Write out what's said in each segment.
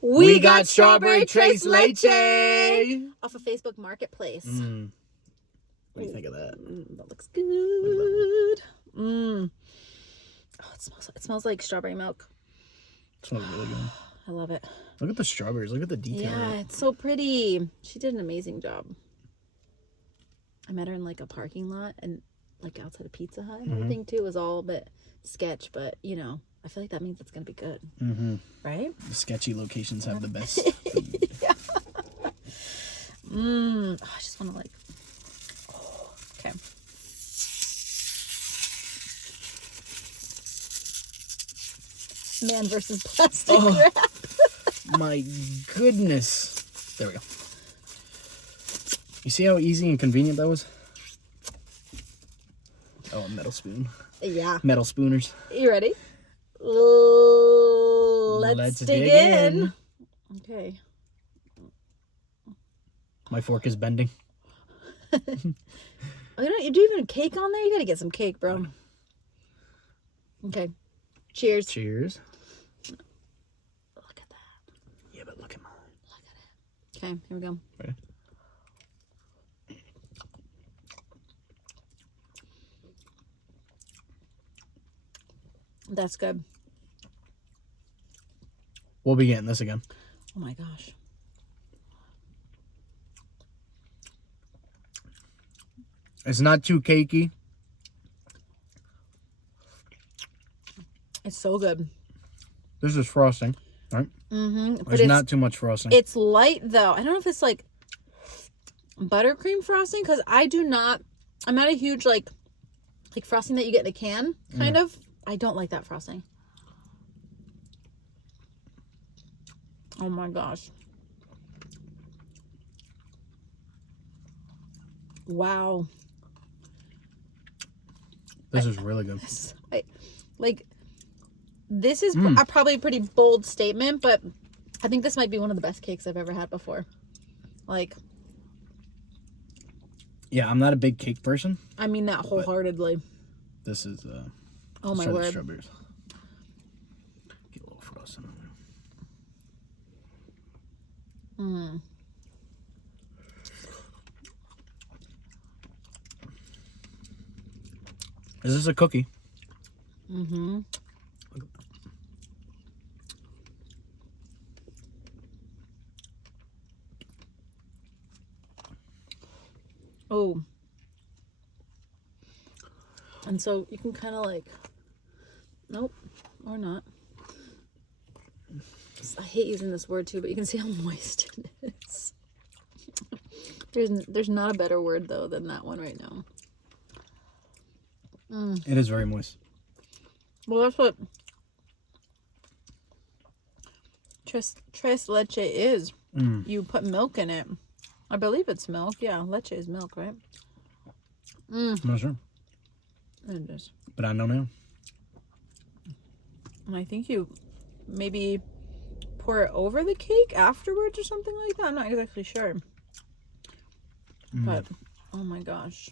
We got strawberry Tres Leches off of Facebook Marketplace. What do you think of that? That looks good. Oh, it smells like strawberry milk. It smells really good. I love it. Look at the strawberries. Look at the detail. Yeah, it's so pretty. She did an amazing job. I met her in like a parking lot and like outside a Pizza Hut and everything too. It was all a bit sketch, but you know, I feel like that means it's gonna be good. Right? The sketchy locations have the best food. Yeah. Oh, I just want to like. Oh, okay. Man versus plastic wrap. My goodness. There we go. You see how easy and convenient that was? Oh, a metal spoon. Yeah. Metal spooners. You ready? Let's dig in. Okay. My fork is bending. You do even cake on there? You gotta get some cake, bro. Okay. Cheers. Cheers. Look at that. Yeah, but look at mine. Look at it. Okay, here we go. Ready? That's good. We'll be getting this again. Oh my gosh. It's not too cakey. It's so good. This is frosting, right? But There's not too much frosting. It's light though. I don't know if it's like buttercream frosting because I'm not a huge like frosting that you get in a can kind of. I don't like that frosting. Oh my gosh. Wow. This is really good. This is probably a pretty bold statement, but I think this might be one of the best cakes I've ever had before. Like, yeah, I'm not a big cake person. I mean that wholeheartedly. This is oh my try the word. strawberries. Get a little frosting on there. Is this a cookie? Oh. And so you can kind of like, nope, or not. I hate using this word too, but you can see how moist it is. There's not a better word though than that one right now. It is very moist. Well, that's what Tres Leche is. You put milk in it. I believe it's milk. Yeah, leche is milk, right? I'm not sure. It is. But I know now. And I think you maybe pour it over the cake afterwards or something like that. I'm not exactly sure. But, oh my gosh.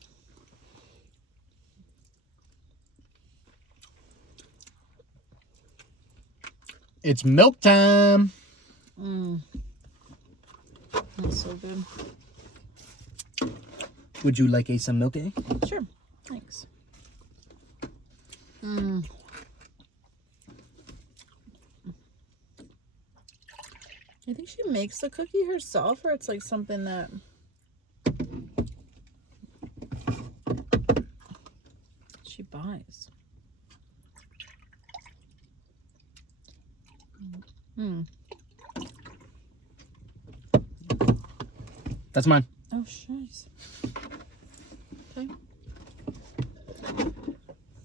It's milk time. That's so good. Would you like some milk, eh? Sure. Thanks. I think she makes the cookie herself, or it's like something that she buys. That's mine. Oh, shiz. Okay.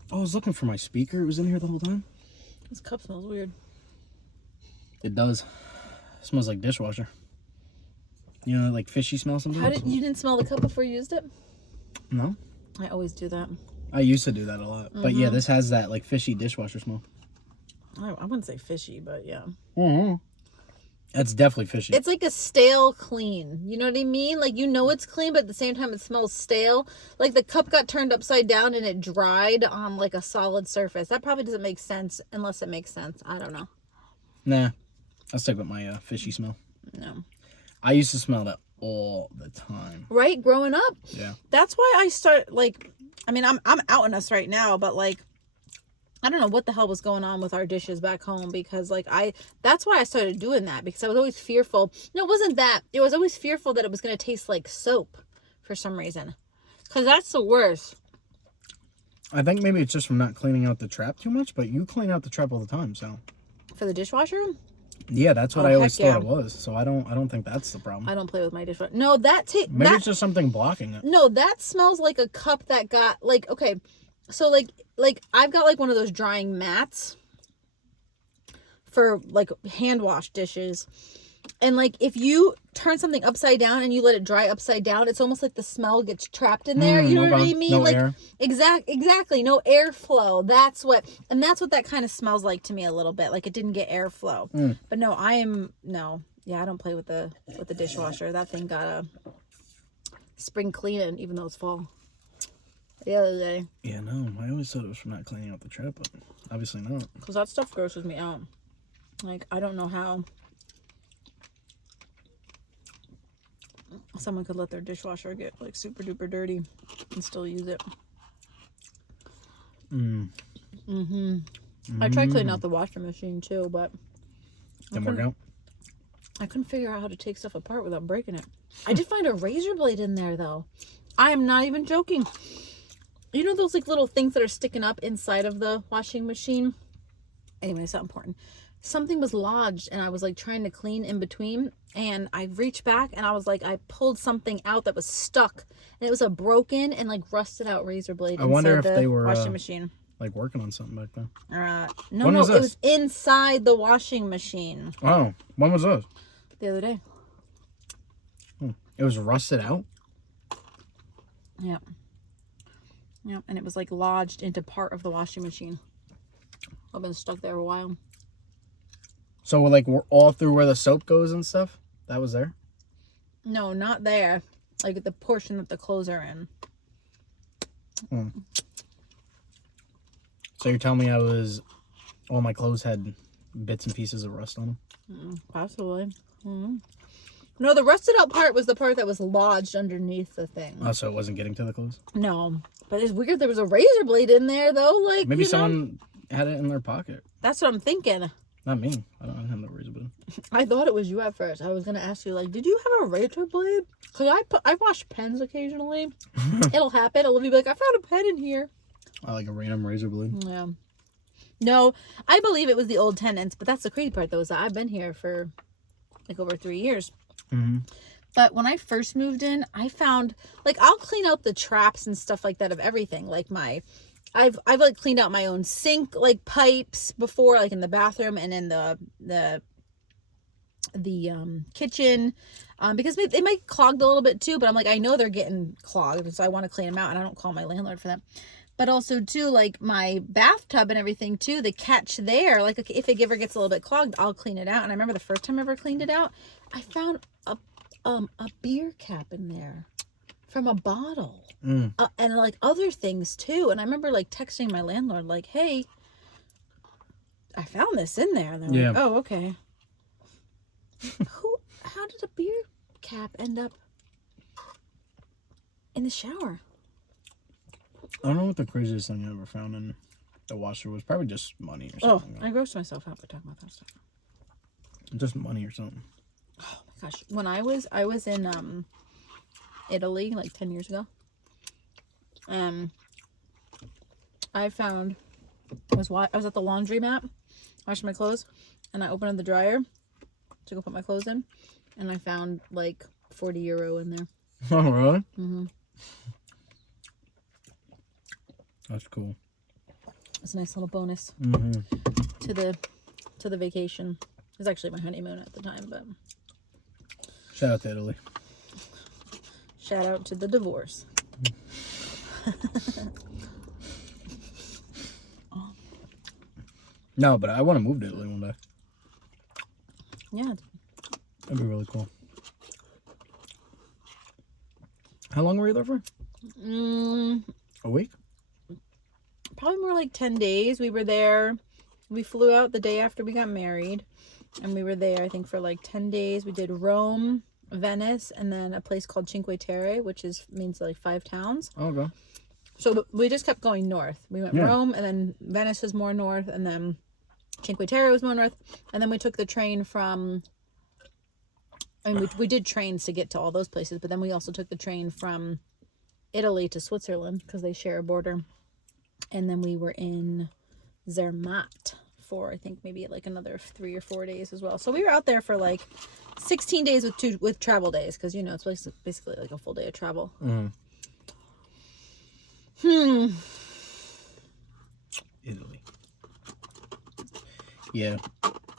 Oh, I was looking for my speaker. It was in here the whole time. This cup smells weird. It does. It smells like dishwasher. You know, like fishy smell sometimes? You didn't smell the cup before you used it? No. I always do that. I used to do that a lot. But yeah, this has that like fishy dishwasher smell. I wouldn't say fishy, but yeah. That's definitely fishy. It's like a stale clean. You know what I mean? Like, you know it's clean, but at the same time it smells stale. Like the cup got turned upside down and it dried on like a solid surface. That probably doesn't make sense unless it makes sense. I don't know. Nah. I'll stick with my fishy smell. No. I used to smell that all the time. Right? Growing up. Yeah. That's why I start, like, I mean, I'm outing us right now, but, like, I don't know what the hell was going on with our dishes back home, because, like, that's why I started doing that, because I was always fearful. No, it wasn't that. It was always fearful that it was going to taste like soap for some reason. Because that's the worst. I think maybe it's just from not cleaning out the trap too much, but you clean out the trap all the time, so. For the dishwasher? Yeah, that's what I always thought it was. So I don't think that's the problem. I don't play with my dishwasher. No, maybe it's just something blocking it. No, that smells like a cup that got, like, okay. So, like I've got, like, one of those drying mats for, like, hand wash dishes. And, like, if you turn something upside down and you let it dry upside down, it's almost like the smell gets trapped in there. You know what I mean? No like, air. Exactly. No airflow. That's what that kind of smells like to me a little bit. Like, it didn't get airflow. But no, yeah, I don't play with the dishwasher. That thing got a spring cleaning, even though it's fall. The other day. Yeah, no, I always thought it was from not cleaning out the trap, but obviously not. Because that stuff grosses me out. Like, I don't know how someone could let their dishwasher get, like, super duper dirty and still use it. I tried cleaning out the washing machine too, but Didn't work out? I couldn't figure out how to take stuff apart without breaking it. I did find a razor blade in there, though. I am not even joking. You know those, like, little things that are sticking up inside of the washing machine? Anyway, it's not important. Something was lodged, and I was, like, trying to clean in between, and I reached back, and I was like, I pulled something out that was stuck, and it was a broken and, like, rusted out razor blade. I wonder if they were washing machine, like, working on something back then. No, when was it was inside the washing machine. Oh, when was this? The other day. It was rusted out? Yeah. Yeah, and it was, like, lodged into part of the washing machine. I've been stuck there a while. So, like, we're all through where the soap goes and stuff? That was there? No, not there. Like, the portion that the clothes are in. So you're telling me all my clothes had bits and pieces of rust on them? Possibly. No, the rusted out part was the part that was lodged underneath the thing. Oh, so it wasn't getting to the clothes? No. But it's weird there was a razor blade in there, though. Like, maybe someone had it in their pocket. That's what I'm thinking. Not me. I don't have no razor blade. I thought it was you at first. I was going to ask you, like, did you have a razor blade? Because I wash pens occasionally. It'll happen. It'll be like, I found a pen in here. I like a random razor blade. Yeah. No, I believe it was the old tenants, but that's the crazy part, though, is that I've been here for, like, over 3 years. But when I first moved in, I found, like, I'll clean out the traps and stuff like that of everything. Like, I've like cleaned out my own sink, like, pipes before, like, in the bathroom and in the kitchen, because they might clogged a little bit too, but I'm like, I know they're getting clogged, so I want to clean them out, and I don't call my landlord for that. But also too, like, my bathtub and everything too, the catch there, like, if it ever gets a little bit clogged, I'll clean it out. And I remember the first time I ever cleaned it out, I found a beer cap in there from a bottle, and, like, other things too. And I remember, like, texting my landlord, like, hey, I found this in there. And they're like, oh, okay. How did a beer cap end up in the shower? I don't know what the craziest thing I ever found in the washer was. Probably just money or something. I grossed myself out by talking about that stuff. Just money or something. Oh my gosh. When I was in Italy, like 10 years ago. I was at the laundromat washing my clothes, and I opened up the dryer to go put my clothes in, and I found like €40 in there. Oh, really? That's cool. It's a nice little bonus to the vacation. It was actually my honeymoon at the time, but shout out to Italy. Shout out to the divorce. No, but I want to move to Italy one day. Yeah. That'd be really cool. How long were you there for? A week? Probably more like 10 days. We were there. We flew out the day after we got married. And we were there, I think, for like 10 days. We did Rome, Venice, and then a place called Cinque Terre, which means like 5 towns. Okay. So we just kept going north. We went Rome, and then Venice was more north, and then Cinque Terre was more north. And then we took the train from... I mean, we did trains to get to all those places, but then we also took the train from Italy to Switzerland because they share a border. And then we were in Zermatt for, I think, maybe like another 3 or 4 days as well. So we were out there for like 16 days with travel days because, you know, it's basically like a full day of travel. Italy. Yeah.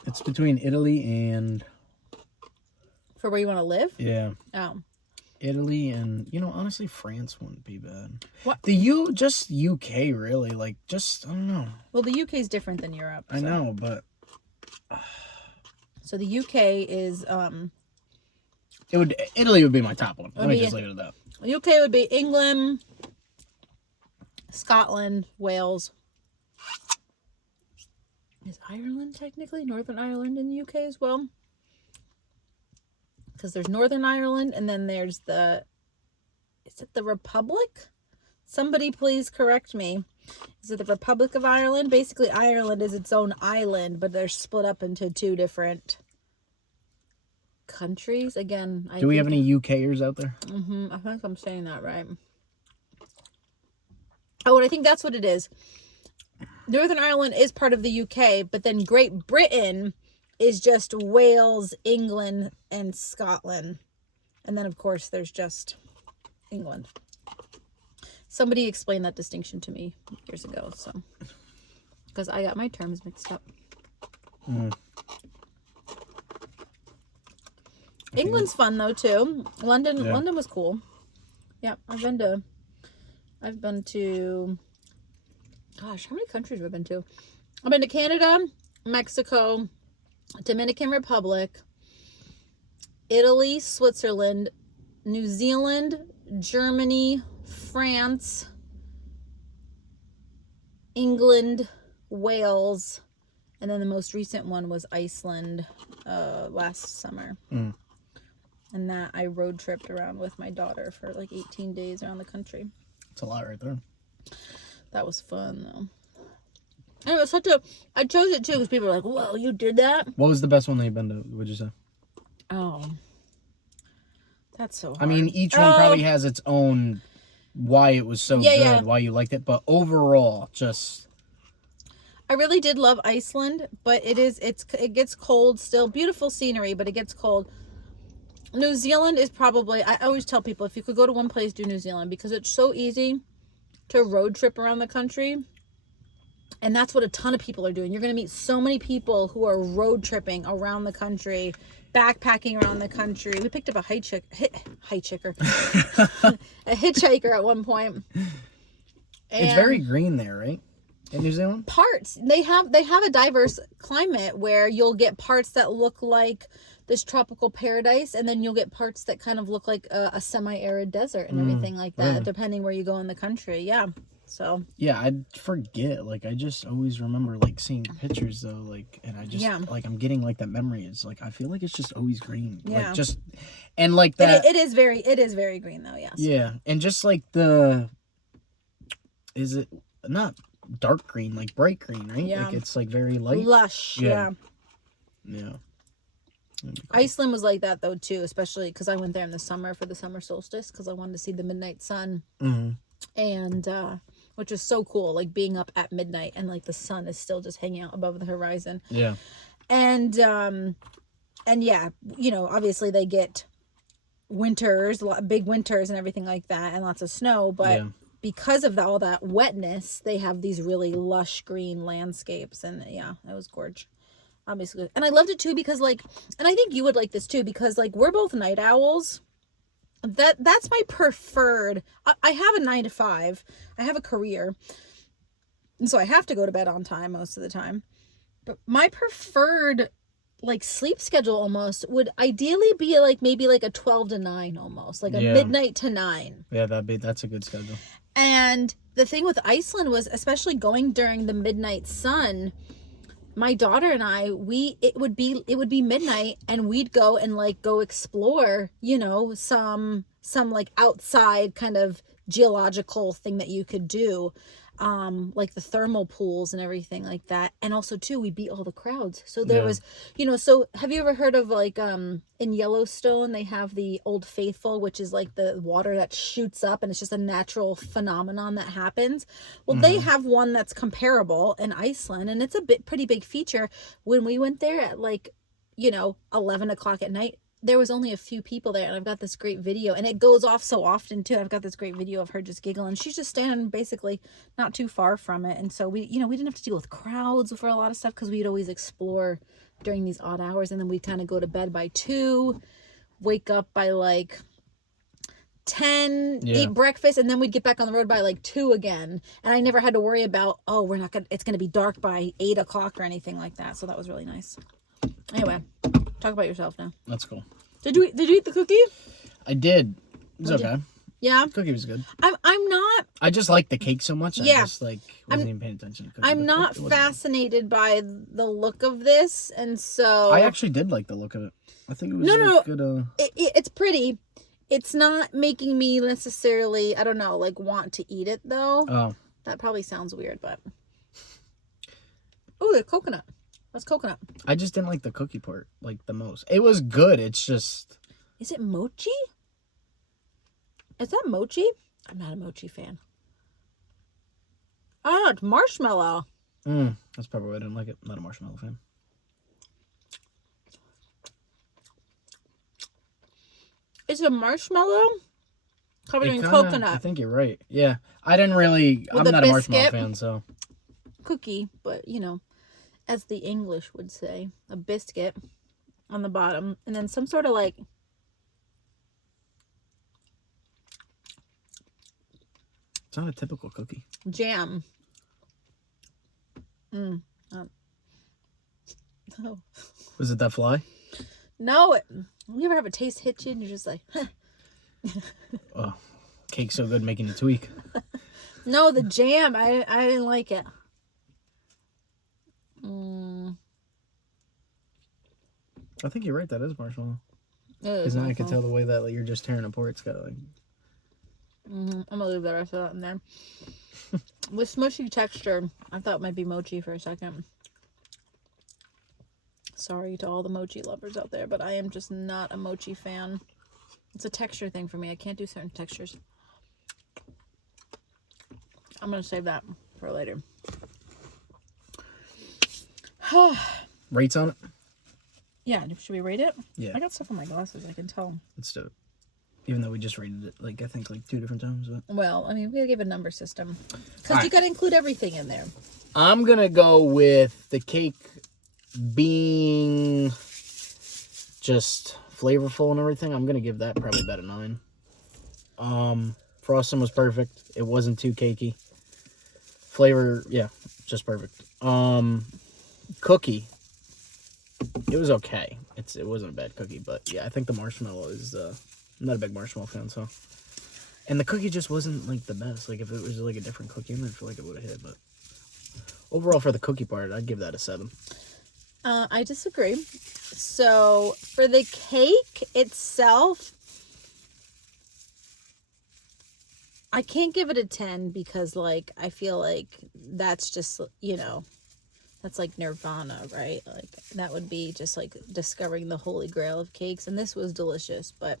It's between Italy and... For where you want to live? Yeah. Oh. Italy and, you know, honestly, France wouldn't be bad. What? Just UK, really. Like, just, I don't know. Well, the UK is different than Europe. I know, but... So the UK is... Italy would be my top one. Let me just leave it at that. The UK would be England, Scotland, Wales. Is Ireland technically? Northern Ireland in the UK as well? Because there's Northern Ireland and then there's is it the Republic? Somebody please correct me. Is it the Republic of Ireland? Basically, Ireland is its own island, but they're split up into 2 different countries. Again, do we have any UKers out there? I think I'm saying that right. Oh, and I think that's what it is. Northern Ireland is part of the UK, but then Great Britain is just Wales, England, and Scotland. And then, of course, there's just England. Somebody explained that distinction to me years ago, so... Because I got my terms mixed up. England's fun, though, too. London was cool. Yeah, I've been to... Gosh, how many countries have I been to? I've been to Canada, Mexico... Dominican Republic, Italy, Switzerland, New Zealand, Germany, France, England, Wales, and then the most recent one was Iceland last summer. And that I road tripped around with my daughter for like 18 days around the country. That's a lot right there. That was fun, though. And it was I chose it too because people were like, whoa, you did that? What was the best one that you've been to, would you say? Oh. That's so hard. I mean, each one probably has its own why it was so good, why you liked it, but overall, just... I really did love Iceland, but it gets cold still. Beautiful scenery, but it gets cold. New Zealand is probably... I always tell people, if you could go to one place, do New Zealand, because it's so easy to road trip around the country. And that's what a ton of people are doing. You're going to meet so many people who are road tripping around the country, backpacking around the country. We picked up a hitchhiker at one point. And it's very green there, right? In New Zealand? Parts. They have a diverse climate where you'll get parts that look like this tropical paradise, and then you'll get parts that kind of look like a semi-arid desert and everything like that, really? Depending where you go in the country. Yeah. So yeah, I'd forget. Like, I just always remember like seeing pictures though, like, and I just like I'm getting like that memory. It's like I feel like it's just always green. Yeah. Like, just and like that. It is very green though. Yes. Yeah, and just like is it not dark green, like bright green, right? Yeah. Like it's like very light, lush. Yeah. Yeah. Cool. Iceland was like that though too, especially because I went there in the summer for the summer solstice because I wanted to see the midnight sun, and which was so cool, like being up at midnight and like the sun is still just hanging out above the horizon. Yeah. And yeah, you know, obviously they get winters, big winters and everything like that, and lots of snow, but because of all that wetness, they have these really lush green landscapes, and yeah, it was gorgeous. Obviously, and I loved it too because like, and I think you would like this too because like we're both night owls. That's my preferred. I have a 9 to 5. I have a career, and so I have to go to bed on time most of the time. But my preferred like sleep schedule almost would ideally be like maybe like a 12 to 9 almost, like a midnight to 9. Yeah, that's a good schedule. And the thing with Iceland was, especially going during the midnight sun, my daughter and I, it would be midnight and we'd go and like go explore, you know, some like outside kind of geological thing that you could do. Like the thermal pools and everything like that. And also too, we beat all the crowds. So there was, you know, so have you ever heard of like in Yellowstone they have the Old Faithful, which is like the water that shoots up and it's just a natural phenomenon that happens. Well, they have one that's comparable in Iceland, and it's a pretty big feature. When we went there at like, you know, 11 o'clock at night, there was only a few people there, and I've got this great video, and it goes off so often too. I've got this great video of her just giggling. She's just standing basically not too far from it. And so we, you know, we didn't have to deal with crowds for a lot of stuff because we'd always explore during these odd hours. And then we'd kind of go to bed by 2, wake up by like 10, eat breakfast, and then we'd get back on the road by like 2 again. And I never had to worry about, oh, it's going to be dark by 8 o'clock or anything like that. So that was really nice. Anyway, talk about yourself now. That's cool. Did you eat the cookie? I did. It was okay. Yeah. Cookie was good. I'm not. I just like the cake so much. Yeah. I just like wasn't even paying attention to cookie. I'm not fascinated by the look of this, and so I actually did like the look of it. I think it was good. It's pretty. It's not making me necessarily, I don't know, like want to eat it though. Oh. That probably sounds weird, but oh, the coconut. That's coconut. I just didn't like the cookie part like the most. It was good. It's just. Is it mochi? Is that mochi? I'm not a mochi fan. Oh, it's marshmallow. That's probably why I didn't like it. I'm not a marshmallow fan. It's a marshmallow covered in coconut. I think you're right. Yeah. I didn't really. I'm not a marshmallow fan, so. Cookie, but you know, as the English would say, a biscuit on the bottom, and then some sort of like. It's not a typical cookie. Jam. Oh. Was it that fly? No. You ever have a taste hit you and you're just like, huh. Oh, cake's so good making you tweak. No, the jam. I didn't like it. I think you're right. That is marshmallow. Because now I can tell the way that like, you're just tearing apart. It's got like. I'm gonna leave the rest of that in there. With smushy texture, I thought it might be mochi for a second. Sorry to all the mochi lovers out there, but I am just not a mochi fan. It's a texture thing for me. I can't do certain textures. I'm gonna save that for later. Rates on it? Yeah, should we rate it? Yeah. I got stuff on my glasses, I can tell. Let's do it. Even though we just rated it, like, I think, like, 2 different times. But... Well, I mean, we gotta give a number system. Because you gotta include everything in there. I'm gonna go with the cake being just flavorful and everything. I'm gonna give that probably about a 9. Frosting was perfect. It wasn't too cakey. Flavor, yeah, just perfect. Cookie. It was okay. It wasn't a bad cookie, but yeah, I think the marshmallow is... I'm not a big marshmallow fan, so... And the cookie just wasn't, like, the best. Like, if it was, like, a different cookie, I feel like it would have hit, but... Overall, for the cookie part, I'd give that a 7. I disagree. So, for the cake itself... I can't give it a 10 because, like, I feel like that's just, you know... That's like nirvana, right? Like, that would be just, like, discovering the holy grail of cakes. And this was delicious, but...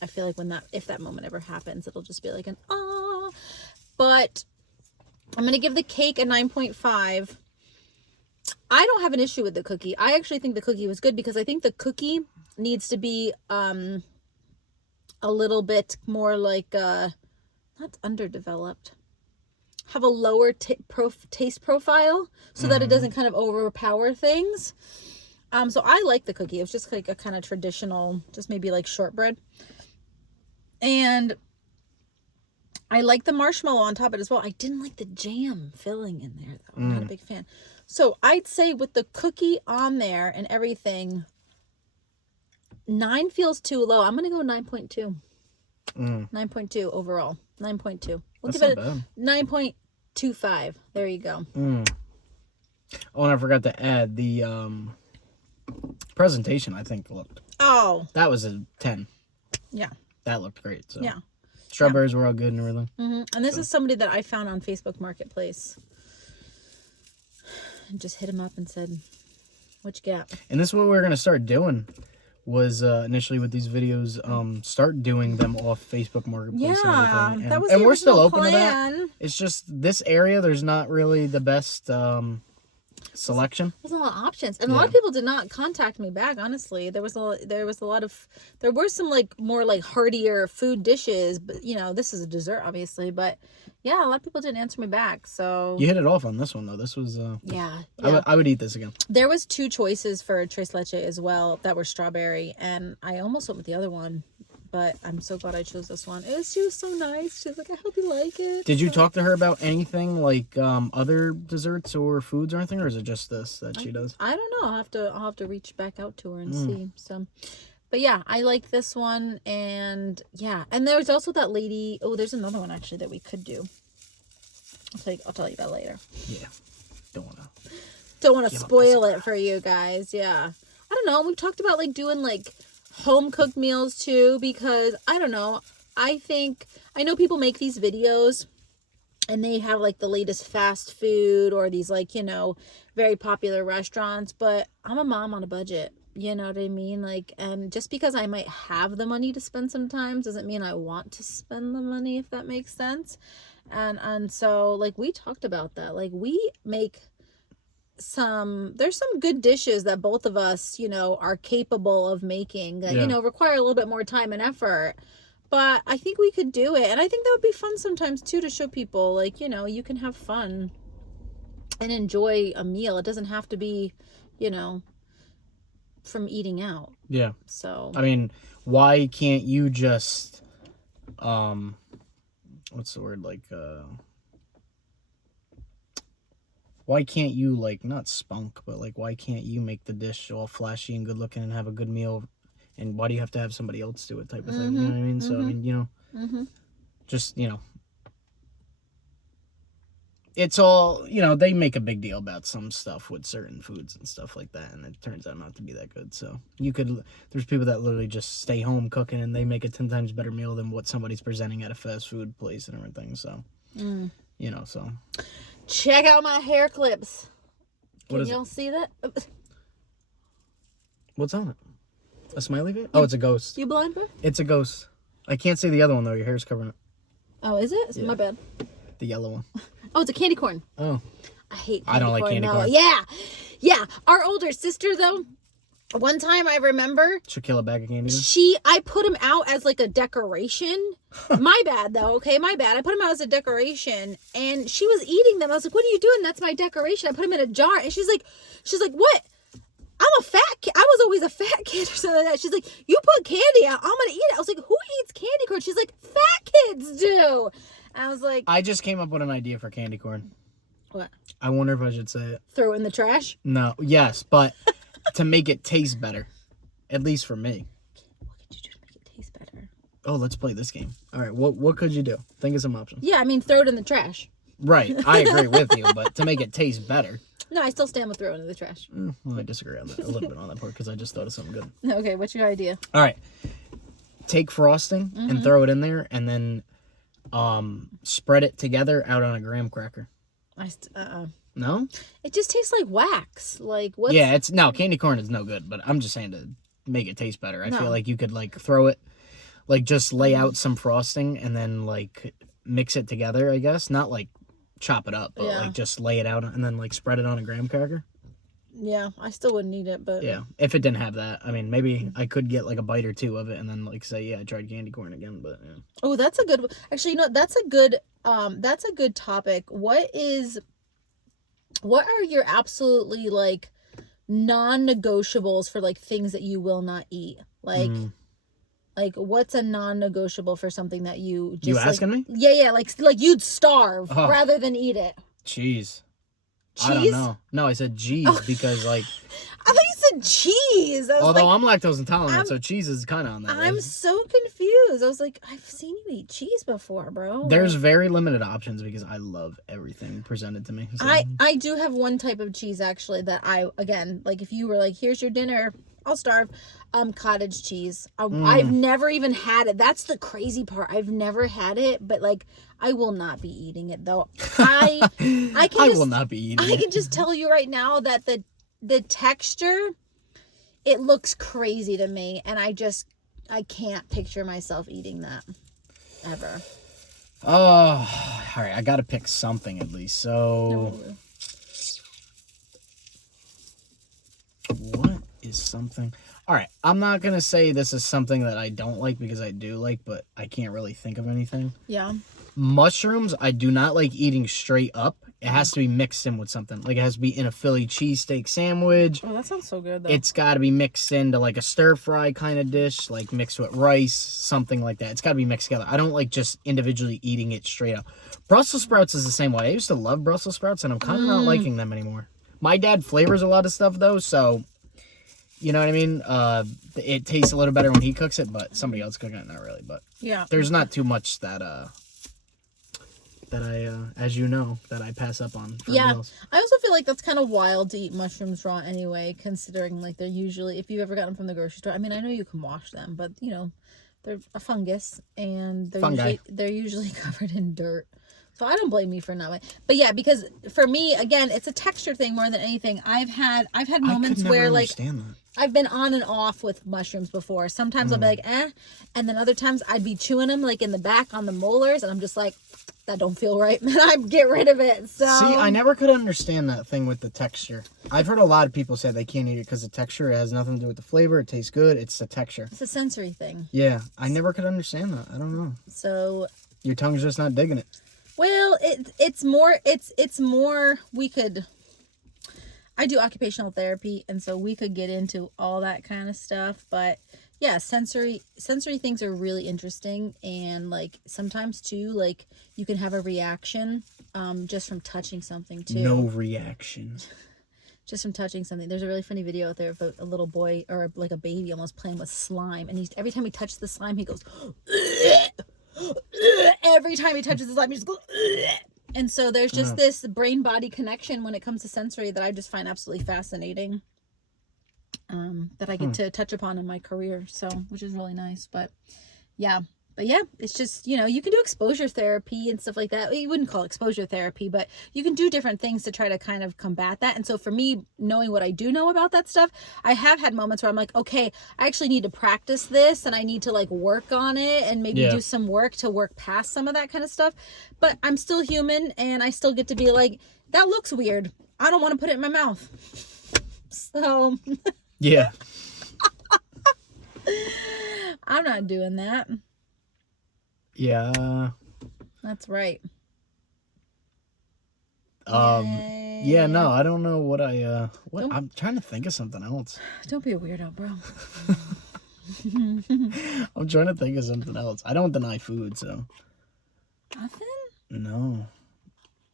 I feel like if that moment ever happens, it'll just be like an ah. But I'm going to give the cake a 9.5. I don't have an issue with the cookie. I actually think the cookie was good because I think the cookie needs to be a little bit more like not underdeveloped. Have a lower taste profile so that it doesn't kind of overpower things. So I like the cookie. It was just like a kind of traditional, just maybe like shortbread. And I like the marshmallow on top of it as well. I didn't like the jam filling in there, though. I'm not a big fan. So I'd say with the cookie on there and everything, 9 feels too low. I'm going to go 9.2. 9.2 overall. 9.2. We'll give it a 9.25. There you go. Oh, and I forgot to add the presentation. I think looked. Oh. That was a 10. Yeah. That looked great. So Yeah. strawberries were all good and everything. And this is somebody that I found on Facebook Marketplace. And just hit him up and said, "What you got?" And this is what we were gonna start doing. Was initially with these videos, start doing them off Facebook Marketplace and everything. that was and the we're still original open plan. to that. It's just this area, there's not really the best selection. There's a lot of options, and a lot of people did not contact me back. Honestly, there were some like more like heartier food dishes, but you know, this is a dessert, obviously. But yeah, a lot of people didn't answer me back. So You hit it off on this one though. This was yeah. I would eat this again. There was 2 choices for Tres Leche as well that were strawberry, and I almost went with the other one, but I'm so glad I chose this one. She was so nice. She was like, "I hope you like it." Did you talk to her about anything like other desserts or foods or anything, or is it just this that she does? I don't know. I'll have to reach back out to her and see. So, but yeah, I like this one, and yeah, and there's also that lady. Oh, there's another one actually that we could do. I'll tell you about later. Yeah, don't want to Spoil it for you guys. Yeah, I don't know. We've talked about like doing like home cooked meals too, because I don't know. I know people make these videos and they have like the latest fast food or these like, you know, very popular restaurants, but I'm a mom on a budget. You know what I mean? Like, and just because I might have the money to spend sometimes doesn't mean I want to spend the money, if that makes sense. And so like we talked about that. Like we make there's some good dishes that both of us, you know, are capable of making that, you know, require a little bit more time and effort. But I think we could do it. And I think that would be fun sometimes too, to show people like, you know, you can have fun and enjoy a meal. It doesn't have to be, you know, from eating out. Yeah. So I mean, why can't you just what's the word, like why can't you like not spunk, but like why can't you make the dish all flashy and good looking and have a good meal, and why do you have to have somebody else do it type of thing? You know what I mean? So I mean, you know, just, you know, it's all, you know, they make a big deal about some stuff with certain foods and stuff like that, and it turns out not to be that good. So there's people that literally just stay home cooking and they make a 10 times better meal than what somebody's presenting at a fast food place and everything. So you know, so check out my hair clips. Can y'all see that? What's on it? A smiley face? Oh, it's a ghost. You blind, bro? It's a ghost. I can't see the other one though. Your hair's covering it. Oh, is it? Yeah. My bad. The yellow one. Oh, it's a candy corn. Oh. I hate candy I don't like corn. candy No. corn. Yeah. Yeah. Our older sister, though, one time I remember Should kill a bag of candy corn? I put him out as like a decoration. My bad, though. Okay, my bad. I put him out as a decoration, and she was eating them. I was like, "What are you doing? That's my decoration." I put him in a jar, and she's like, "What? I'm a fat kid. I was always a fat kid or something like that." She's like, "You put candy out. I'm gonna eat it." I was like, "Who eats candy corn?" She's like, "Fat kids do." I was like, I just came up with an idea for candy corn. "What? I wonder if I should say it. Throw it in the trash?" No. Yes, but to make it taste better. At least for me. What could you do to make it taste better? Oh, let's play this game. All right, what could you do? Think of some options. Yeah, I mean, throw it in the trash. Right, I agree with you, but to make it taste better. No, I still stand with throw it in the trash. Well, I disagree on that, a little bit on that part because I just thought of something good. Okay, what's your idea? All right, take frosting and throw it in there, and then spread it together out on a graham cracker. No? It just tastes like wax. Like what? Yeah, candy corn is no good, but I'm just saying to make it taste better. I feel like you could like throw it, like just lay out some frosting and then like mix it together, I guess. Not like chop it up, but like just lay it out and then like spread it on a graham cracker. Yeah, I still wouldn't eat it, but yeah, if it didn't have that, I mean, maybe I could get like a bite or two of it and then like say, yeah, I tried candy corn again, but yeah. Oh, that's a good. Actually, you know, that's a good topic. What are your absolutely like non-negotiables for like things that you will not eat? Like what's a non-negotiable for something that you just You asking me? Yeah, like you'd starve rather than eat it. Cheese. Cheese? I don't know. No, I said cheese because like I thought you said said cheese. I was Although like, I'm lactose intolerant, so cheese is kind of on that I'm list. so confused. I was like, I've seen you eat cheese before, bro. There's Like, very limited options because I love everything presented to me. So. I do have one type of cheese actually that again, like if you were like, here's your dinner, I'll starve. Cottage cheese. I've never even had it. That's the crazy part. I've never had it, but like I will not be eating it though. I will not be eating I it. can just tell you right now that the texture, it looks crazy to me, and I can't picture myself eating that ever. Oh, all right. I got to pick something at least. So, what is something? All right. I'm not going to say this is something that I don't like because I do like, but I can't really think of anything. Yeah. Mushrooms, I do not like eating straight up. It has to be mixed in with something. Like, it has to be in a Philly cheesesteak sandwich. Oh, that sounds so good, though. It's got to be mixed into, like, a stir-fry kind of dish, like, mixed with rice, something like that. It's got to be mixed together. I don't like just individually eating it straight up. Brussels sprouts is the same way. I used to love Brussels sprouts, and I'm kind of not liking them anymore. My dad flavors a lot of stuff, though, so... You know what I mean? It tastes a little better when he cooks it, but somebody else cooking it, not really. But yeah, there's not too much that I, as you know, that I pass up on for meals. I also feel like that's kind of wild to eat mushrooms raw anyway, considering like they're usually, if you've ever gotten them from the grocery store, I mean, I know you can wash them, but you know, they're a fungus and they're usually covered in dirt. So I don't blame you for not. But yeah, because for me, again, it's a texture thing more than anything. I've had moments where like I've been on and off with mushrooms before. Sometimes I'll be like, and then other times I'd be chewing them like in the back on the molars, and I'm just like, that don't feel right, man. I get rid of it. So see, I never could understand that thing with the texture. I've heard a lot of people say they can't eat it because the texture, it has nothing to do with the flavor. It tastes good. It's the texture. It's a sensory thing. Yeah, I never could understand that. I don't know. So your tongue's just not digging it. Well, it's more we could. I do occupational therapy, and so we could get into all that kind of stuff, but yeah, sensory things are really interesting, and like sometimes too, like you can have a reaction just from touching something too. No reaction. Just from touching something. There's a really funny video out there of a little boy or like a baby almost playing with slime, and every time he touches the slime, he goes every time he touches the slime, he just goes and so there's just this brain body connection when it comes to sensory that I just find absolutely fascinating, that I get to touch upon in my career, so which is really nice. But yeah, it's just, you know, you can do exposure therapy and stuff like that. You wouldn't call it exposure therapy, but you can do different things to try to kind of combat that. And so for me, knowing what I do know about that stuff, I have had moments where I'm like, okay, I actually need to practice this and I need to like work on it and maybe do some work to work past some of that kind of stuff. But I'm still human and I still get to be like, that looks weird. I don't want to put it in my mouth. So yeah. I'm not doing that. Yeah. That's right. Yeah, no, I don't know what I'm trying to think of something else. Don't be a weirdo, bro. I'm trying to think of something else. I don't deny food, so. Nothing? No.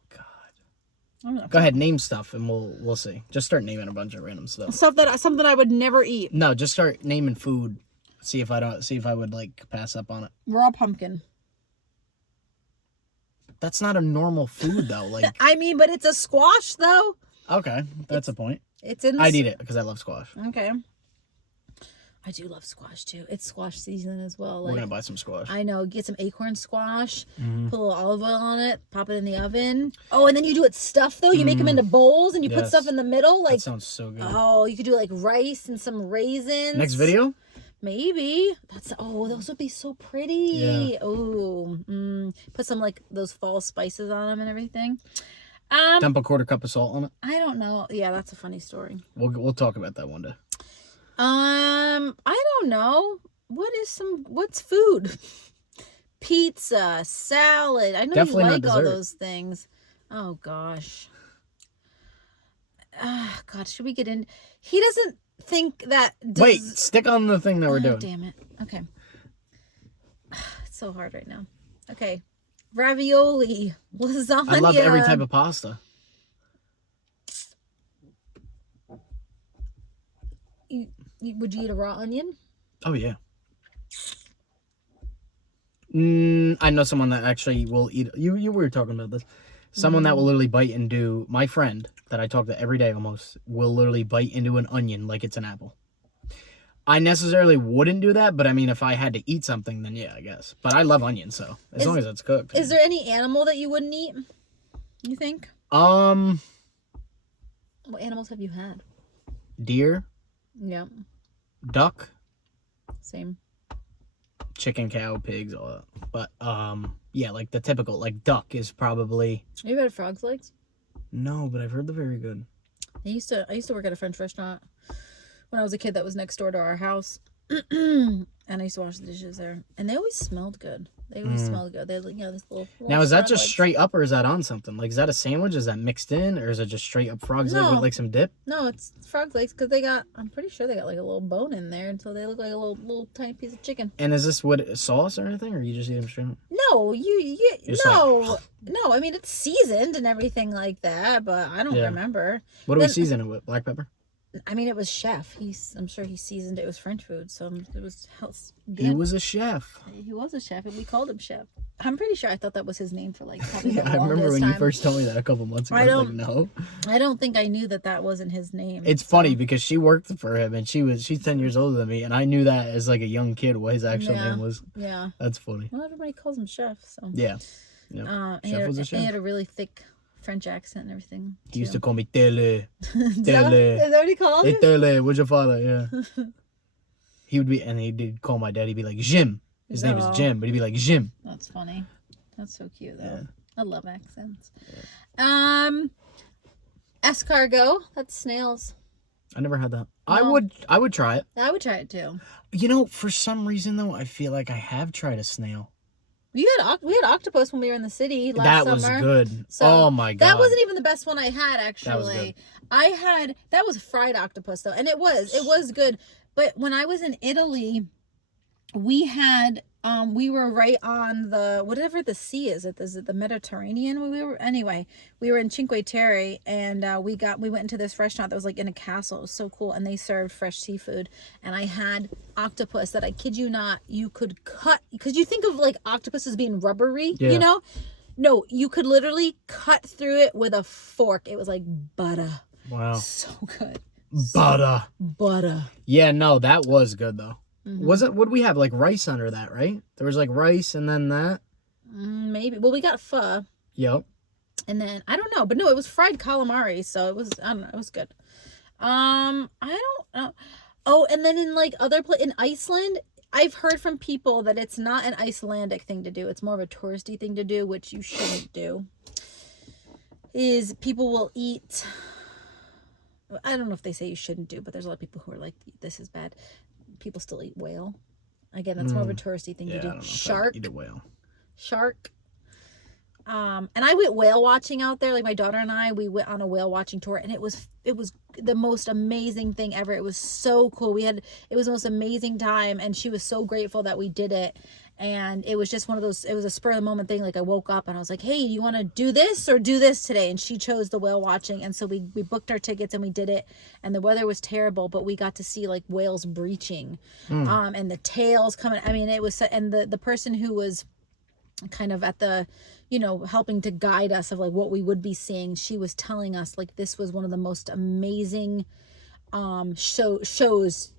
God. Go ahead, name stuff and we'll see. Just start naming a bunch of random stuff. Something I would never eat. No, just start naming food. See if I would like pass up on it. Raw pumpkin. That's not a normal food though. Like I mean, but it's a squash though. Okay, that's a point. It's in. I'd eat it because I love squash. Okay. I do love squash too. It's squash season as well. We're gonna buy some squash. I know. Get some acorn squash. Put a little olive oil on it. Pop it in the oven. Oh, and then you do it stuffed though. You make them into bowls and you put stuff in the middle. Like that sounds so good. Oh, you could do like rice and some raisins. Next video. Maybe. Those would be so pretty. Yeah. Oh, put some like those fall spices on them and everything. Dump a quarter cup of salt on it. I don't know. Yeah, that's a funny story. We'll talk about that one day. I don't know. What's food? Pizza, salad. I know Definitely you like all dessert. those things. Oh gosh. God, should we get in? He doesn't think that. Wait, stick on the thing that we're doing. Damn it. Okay. It's so hard right now. Okay. Ravioli, lasagna. I love every type of pasta. Would you eat a raw onion? Oh yeah. I know someone that actually will eat. You were talking about this. Someone that will literally bite into. My friend that I talk to every day almost will literally bite into an onion like it's an apple. I necessarily wouldn't do that, but I mean, if I had to eat something, then yeah, I guess. But I love onions, so as long as it's cooked. Is there any animal that you wouldn't eat? You think? Um, What animals have you had? deer, Yeah, duck, same. chicken, cow, pigs, all that. But yeah, like the typical like duck is probably Have you had frog's legs? no, but I've heard they're very good. I used to work at a French restaurant when I was a kid that was next door to our house. And I used to wash the dishes there. And they always smelled good. They always smelled good. They had, like, this little Now is that frog just legs. straight up or is that on something? Like is that a sandwich? Is that mixed in or is it just straight up frog's leg with like some dip? No, it's frog's legs because I'm pretty sure they got like a little bone in there, and so they look like a little tiny piece of chicken. And is this what sauce or anything, or you just eat them straight up? No, Just no. I mean, it's seasoned and everything like that, but I don't remember. What do we season it with? Black pepper? I mean, it was chef. I'm sure he seasoned it with French food, so it was health. He was a chef. He was a chef, and we called him chef. I'm pretty sure I thought that was his name for like probably the I remember longest when time. you first told me that a couple months ago. I was like, no. I don't think I knew that wasn't his name. It's funny because she worked for him and she's 10 years older than me, and I knew that as like a young kid what his actual name was. Yeah. That's funny. Well, everybody calls him chef, so. Yeah. Chef was a chef. He had a really thick French accent and everything. He used to call me Tele. Is that what he called Hey, it? Tele, what's your father? Yeah. He would be, and he did call my dad. He'd be like, Jim. His name is Jim, but he'd be like, Jim. That's funny. That's so cute, though. Yeah. I love accents. Yeah. Escargot. That's snails. I never had that. No. I would try it. I would try it too. You know, for some reason though, I feel like I have tried a snail. We had octopus when we were in the city last That summer. was good. So oh my god. That wasn't even the best one I had actually. That was good. That was fried octopus though, and it was good. But when I was in Italy, we had we were right on the whatever the sea is it the Mediterranean. We were in Cinque Terre, and we went into this restaurant that was like in a castle. It was so cool, and they served fresh seafood, and I had octopus that, I kid you not, you could cut, because you think of like octopus as being rubbery, you know. No, you could literally cut through it with a fork. It was like butter. Wow. So good. Butter. Yeah, no, that was good though. Mm-hmm. What did we have? Like rice under that, right? There was like rice and then that. Maybe. Well, we got pho. Yep. And then I don't know, but no, it was fried calamari, so it was, I don't know, it was good. I don't know. Oh, and then in like in Iceland, I've heard from people that it's not an Icelandic thing to do. It's more of a touristy thing to do, which you shouldn't do. Is people will eat, I don't know if they say you shouldn't do, but there's a lot of people who are like, this is bad. People still eat whale. Again, that's more of a touristy thing to do. Shark. Eat a whale. Shark. And I went whale watching out there. Like my daughter and I, we went on a whale watching tour, and it was the most amazing thing ever. It was so cool. It was the most amazing time, and she was so grateful that we did it. And it was just one of those, it was a spur of the moment thing. Like I woke up and I was like, hey, do you want to do this or do this today? And she chose the whale watching. And so we booked our tickets and we did it. And the weather was terrible, but we got to see like whales breaching, and the tails coming. I mean, it was, and the person who was kind of at the, helping to guide us of like what we would be seeing, she was telling us like this was one of the most amazing shows.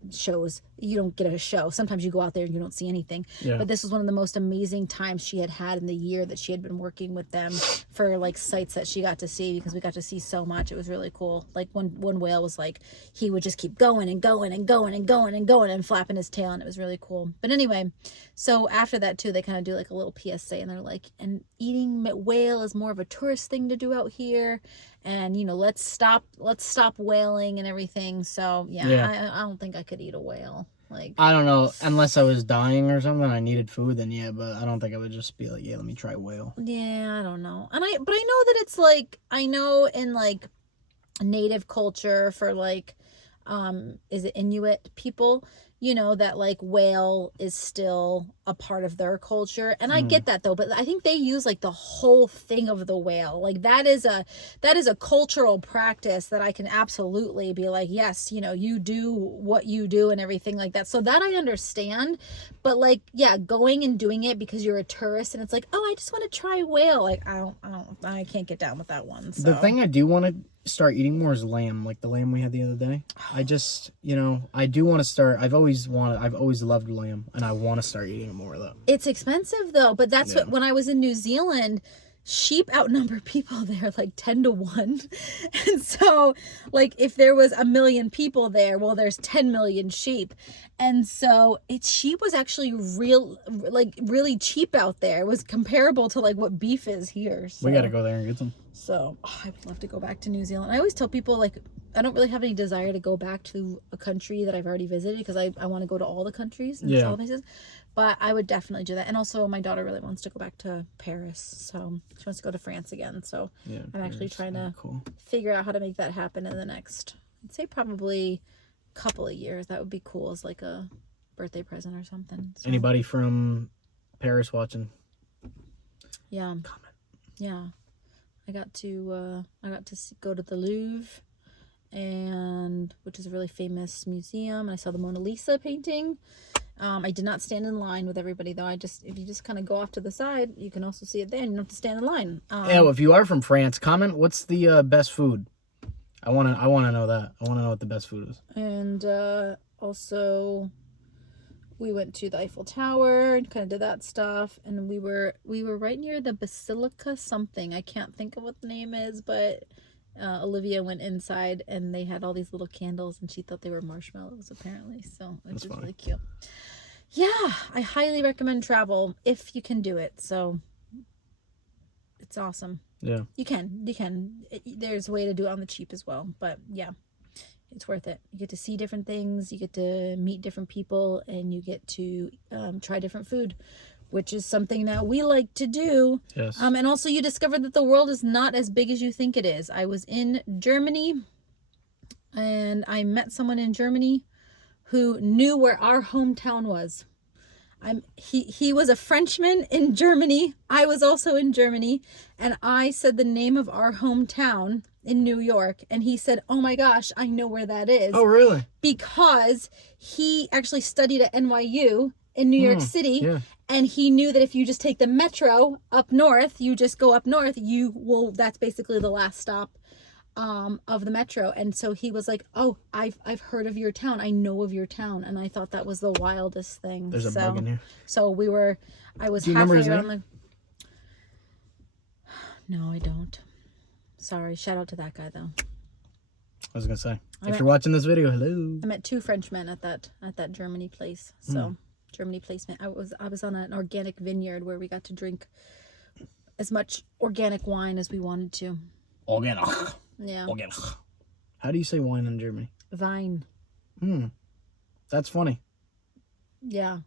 You don't get a show. Sometimes you go out there and you don't see anything. Yeah. But this was one of the most amazing times she had in the year that she had been working with them for like sites that she got to see, because we got to see so much. It was really cool. Like one whale was like, he would just keep going and going and going and going and going and flapping his tail, and it was really cool. But anyway, so after that too, they kind of do like a little PSA, and they're like, and eating whale is more of a tourist thing to do out here, and let's stop whaling and everything. So yeah. I don't think I could eat a whale. Like, I don't know, unless I was dying or something, I needed food, then yeah, but I don't think I would just be like, yeah, let me try whale. Yeah, I don't know. But I know that it's like, I know in like native culture for like, is it Inuit people, you know, that like whale is still a part of their culture. And I get that though, but I think they use like the whole thing of the whale. Like that is a cultural practice that I can absolutely be like, yes, you know, you do what you do and everything like that. So that I understand. But like, yeah, going and doing it because you're a tourist and it's like, oh, I just want to try whale. Like I can't get down with that one. So. The thing I do want to start eating more is lamb, like the lamb we had the other day. I just, you know, I do want to start. I've always loved lamb, and I want to start eating more of that. It's expensive though, but that's what, when I was in New Zealand, sheep outnumber people there like 10 to 1. And so like if there was 1 million people there, well, there's 10 million sheep. And so sheep was actually really cheap out there. It was comparable to like what beef is here. So. We got to go there and get some. So I would love to go back to New Zealand. I always tell people like I don't really have any desire to go back to a country that I've already visited because I want to go to all the countries and all places. But I would definitely do that. And also my daughter really wants to go back to Paris. So she wants to go to France again. So I'm actually trying to figure out how to make that happen in the next, I'd say probably couple of years. That would be cool as like a birthday present or something. So. Anybody from Paris watching? Yeah. Comment. Yeah. I got to go to the Louvre, and which is a really famous museum. I saw the Mona Lisa painting. I did not stand in line with everybody though. If you just kind of go off to the side, you can also see it there. And you don't have to stand in line. Well, if you are from France, comment what's the best food. I wanna know that. I wanna know what the best food is. And also, we went to the Eiffel Tower and kind of did that stuff. And we were right near the Basilica something. I can't think of what the name is, but Olivia went inside and they had all these little candles and she thought they were marshmallows apparently. So it was really cute. Yeah, I highly recommend travel if you can do it. So it's awesome. Yeah. You can. There's a way to do it on the cheap as well. But yeah, it's worth it. You get to see different things. You get to meet different people. And you get to try different food, which is something that we like to do. Yes. And also you discover that the world is not as big as you think it is. I was in Germany. And I met someone in Germany who knew where our hometown was. He was a Frenchman in Germany. I was also in Germany, and I said the name of our hometown in New York, and he said, "Oh my gosh, I know where that is." Oh, really? Because he actually studied at NYU in New York City, and he knew that if you just take the metro up north, you just go up north, that's basically the last stop of the metro. And so he was like, "Oh, I've heard of your town. I know of your town." And I thought that was the wildest thing. There's a bug in here. So I was Do you halfway remember his around name? No, I don't. Sorry. Shout out to that guy though. I was gonna say, if you're watching this video, hello. I met 2 Frenchmen at that Germany place. So Germany placement. I was on an organic vineyard where we got to drink as much organic wine as we wanted to. Organic. Yeah. Organic. How do you say wine in Germany? Vine. That's funny. Yeah.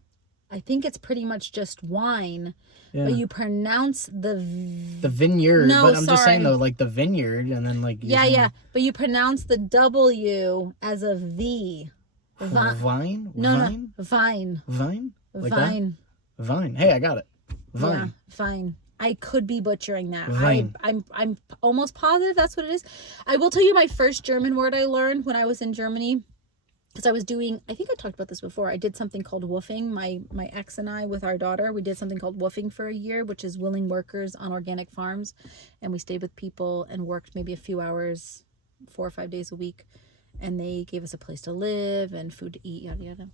I think it's pretty much just wine, Yeah. but you pronounce the vineyard. No, but I'm just saying sorry. though, like the vineyard, and then like yeah, but you pronounce the W as a V. Vine. No, Vine? no, vine. Vine. Like Vine. That? Vine. Hey, I got it. Vine. Yeah, vine. I could be butchering that. Vine. I'm almost positive that's what it is. I will tell you my first German word I learned when I was in Germany. Because I was doing, I think I talked about this before. I did something called woofing. My ex and I, with our daughter, we did something called woofing for a year, which is willing workers on organic farms. And we stayed with people and worked maybe a few hours, 4 or 5 days a week. And they gave us a place to live and food to eat, yada, yada.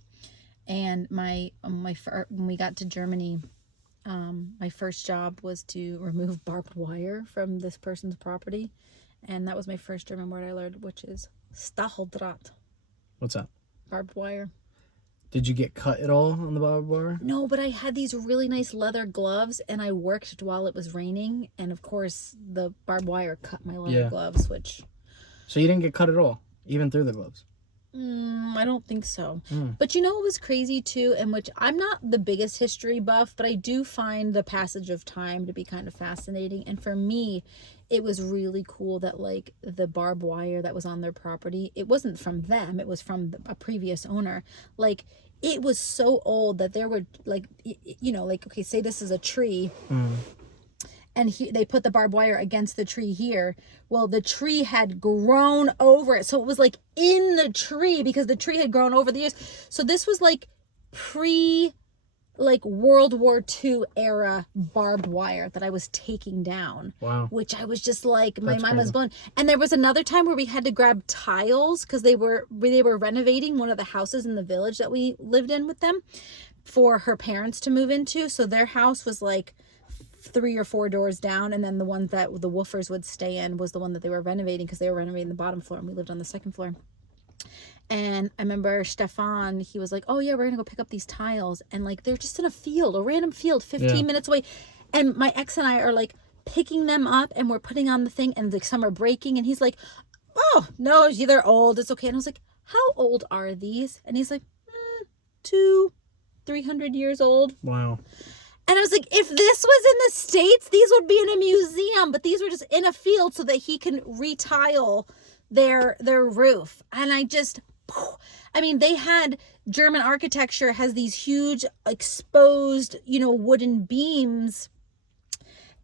And when we got to Germany, my first job was to remove barbed wire from this person's property. And that was my first German word I learned, which is Stacheldraht. What's that? Barbed wire. Did you get cut at all on the barbed wire? No, but I had these really nice leather gloves, and I worked while it was raining, and of course the barbed wire cut my leather gloves, which... So you didn't get cut at all, even through the gloves? I don't think so. Mm. But you know what was crazy too, and which I'm not the biggest history buff, but I do find the passage of time to be kind of fascinating. And for me, it was really cool that like the barbed wire that was on their property, it wasn't from them, it was from a previous owner. Like it was so old that there were like, you know, like, okay, say this is a tree. And they put the barbed wire against the tree here. Well, the tree had grown over it. So it was like in the tree because the tree had grown over the years. So this was like like World War II era barbed wire that I was taking down. Wow. Which I was just like, my That's mind was crazy. blown. And there was another time where we had to grab tiles because they were renovating one of the houses in the village that we lived in with them for her parents to move into. So their house was like 3 or 4 doors down, and then the ones that the woofers would stay in was the one that they were renovating because they were renovating the bottom floor and we lived on the second floor. And I remember Stefan, he was like, oh yeah, we're gonna go pick up these tiles, and like they're just in a field, a random field 15 minutes away, and my ex and I are like picking them up and we're putting on the thing, and like some are breaking, and he's like, oh no, they're old, it's okay. And I was like, how old are these? And he's like, 200-300 years old. Wow. And I was like, if this was in the States, these would be in a museum, but these were just in a field so that he can retile their roof. And I mean, they had German architecture has these huge exposed, you know, wooden beams.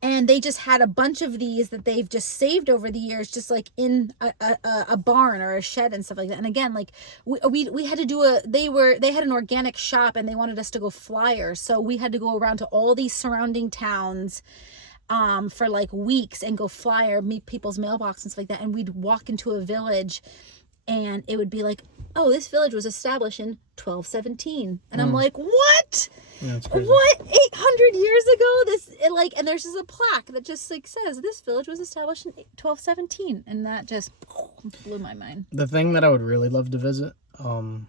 And they just had a bunch of these that they've just saved over the years, just like in a barn or a shed and stuff like that. And again, like we had to do they had an organic shop and they wanted us to go flyer. So we had to go around to all these surrounding towns for like weeks and go flyer, meet people's mailbox and stuff like that. And we'd walk into a village and it would be like, oh, this village was established in 1217. And I'm like, what? Yeah, that's crazy. What? 800 years ago? And there's just a plaque that just like says this village was established in 1217. And that just blew my mind. The thing that I would really love to visit, I'm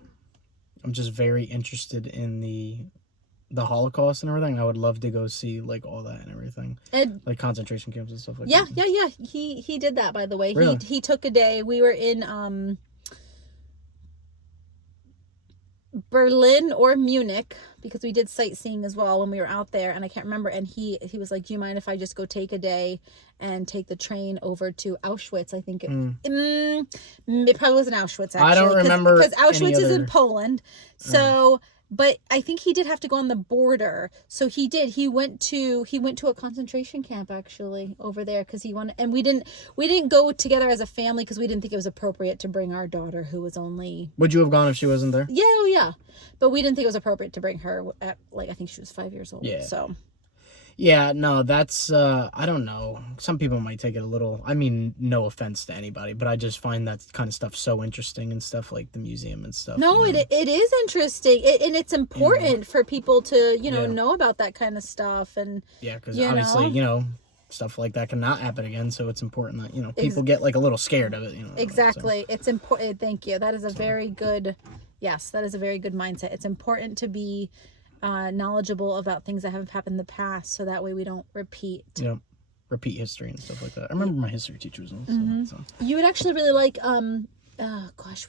just very interested in the Holocaust and everything. I would love to go see like all that and everything, like concentration camps and stuff like that. Yeah. He did that, by the way. Really? He took a day. We were in Berlin or Munich because we did sightseeing as well when we were out there, and I can't remember. And he was like, "Do you mind if I just go take a day and take the train over to Auschwitz?" I think it probably wasn't Auschwitz. Actually, I don't remember because Auschwitz is any in Poland. So. But I think he did have to go on the border. So he did. He went to a concentration camp actually over there because he wanted. And we didn't go together as a family because we didn't think it was appropriate to bring our daughter who was only. Would you have gone if she wasn't there? Yeah, oh yeah. But we didn't think it was appropriate to bring her at like I think she was 5 years old. Yeah. So. Yeah, no, that's, I don't know. Some people might take it a little, I mean, no offense to anybody, but I just find that kind of stuff so interesting and stuff like the museum and stuff. No, you know? it is interesting. And it's important for people to, know about that kind of stuff. And yeah, because obviously, stuff like that cannot happen again. So it's important that, people get like a little scared of it. Exactly. So. It's important. Thank you. That is a very good, yes, that is a very good mindset. It's important to be knowledgeable about things that have happened in the past so that way we don't repeat history and stuff like that. I remember my history teacher was on so. You would actually really like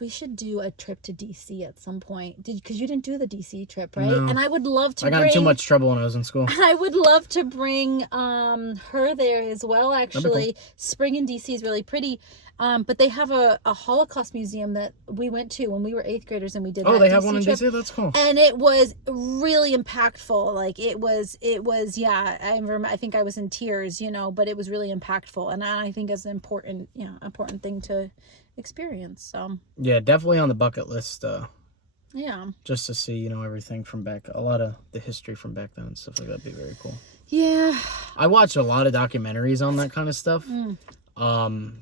we should do a trip to DC at some point because you didn't do the DC trip, right? No. And I would love to. I got in too much trouble when I was in school. I would love to bring her there as well. Actually, cool. Spring in DC is really pretty. But they have a Holocaust museum that we went to when we were 8th graders, and we did. Oh, they have DC one in trip. DC. That's cool. And it was really impactful. Like it was. Yeah, I remember. I think I was in tears. But it was really impactful, and I think it's an important thing to experience. So. Yeah, definitely on the bucket list. Yeah. Just to see, everything from back, a lot of the history from back then and stuff like that'd be very cool. Yeah. I watch a lot of documentaries on that kind of stuff.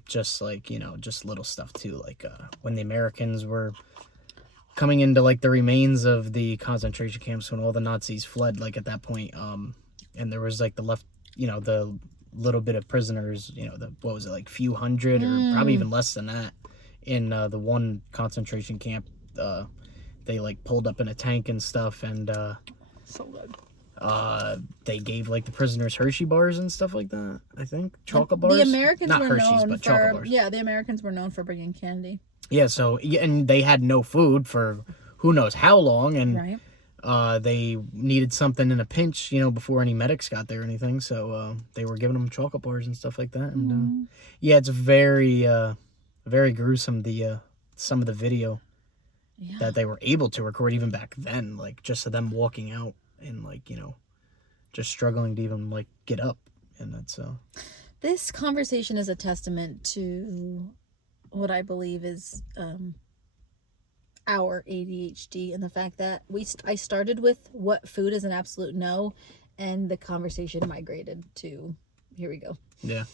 Just like, just little stuff too, like when the Americans were coming into like the remains of the concentration camps when all the Nazis fled, like at that point, and there was like the left, the little bit of prisoners, what was it, like few hundred or probably even less than that in the one concentration camp. They like pulled up in a tank and stuff, and so good. They gave like the prisoners Hershey bars and stuff like that. I think chocolate bars. The Americans not were Hershey's, known but chocolate bars. Yeah, the Americans were known for bringing candy. Yeah, so, and they had no food for who knows how long, and Right. they needed something in a pinch, before any medics got there or anything, so they were giving them chocolate bars and stuff like that, and yeah, it's very, very gruesome, some of the video Yeah. that they were able to record even back then, like, just of them walking out and, like, just struggling to even, like, get up, and that's, This conversation is a testament to what I believe is our ADHD, and the fact that I started with what food is an absolute no, and the conversation migrated to here we go. yeah.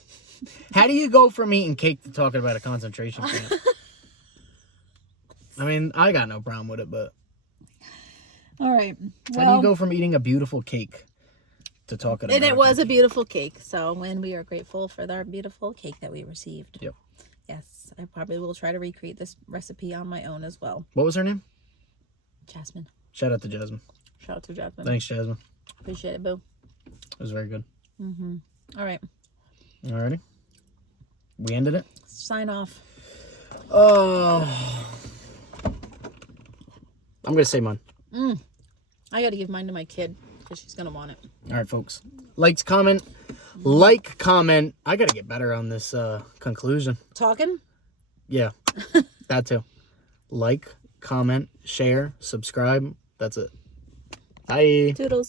How do you go from eating cake to talking about a concentration camp? I mean, I got no problem with it, but All right. how do you go from eating a beautiful cake to talking about And it was a beautiful cake, so and we are grateful for our beautiful cake that we received. Yep. Yes, I probably will try to recreate this recipe on my own as well. What was her name? Jasmine. Shout out to Jasmine. Shout out to Jasmine. Thanks, Jasmine. Appreciate it, boo. It was very good. All right. Alrighty. We ended it. Sign off. I'm gonna say mine. I got to give mine to my kid because she's gonna want it. All right, folks. Like, comment. I gotta get better on this conclusion. Talking? Yeah, that too. Like, comment, share, subscribe. That's it. Bye. Toodles.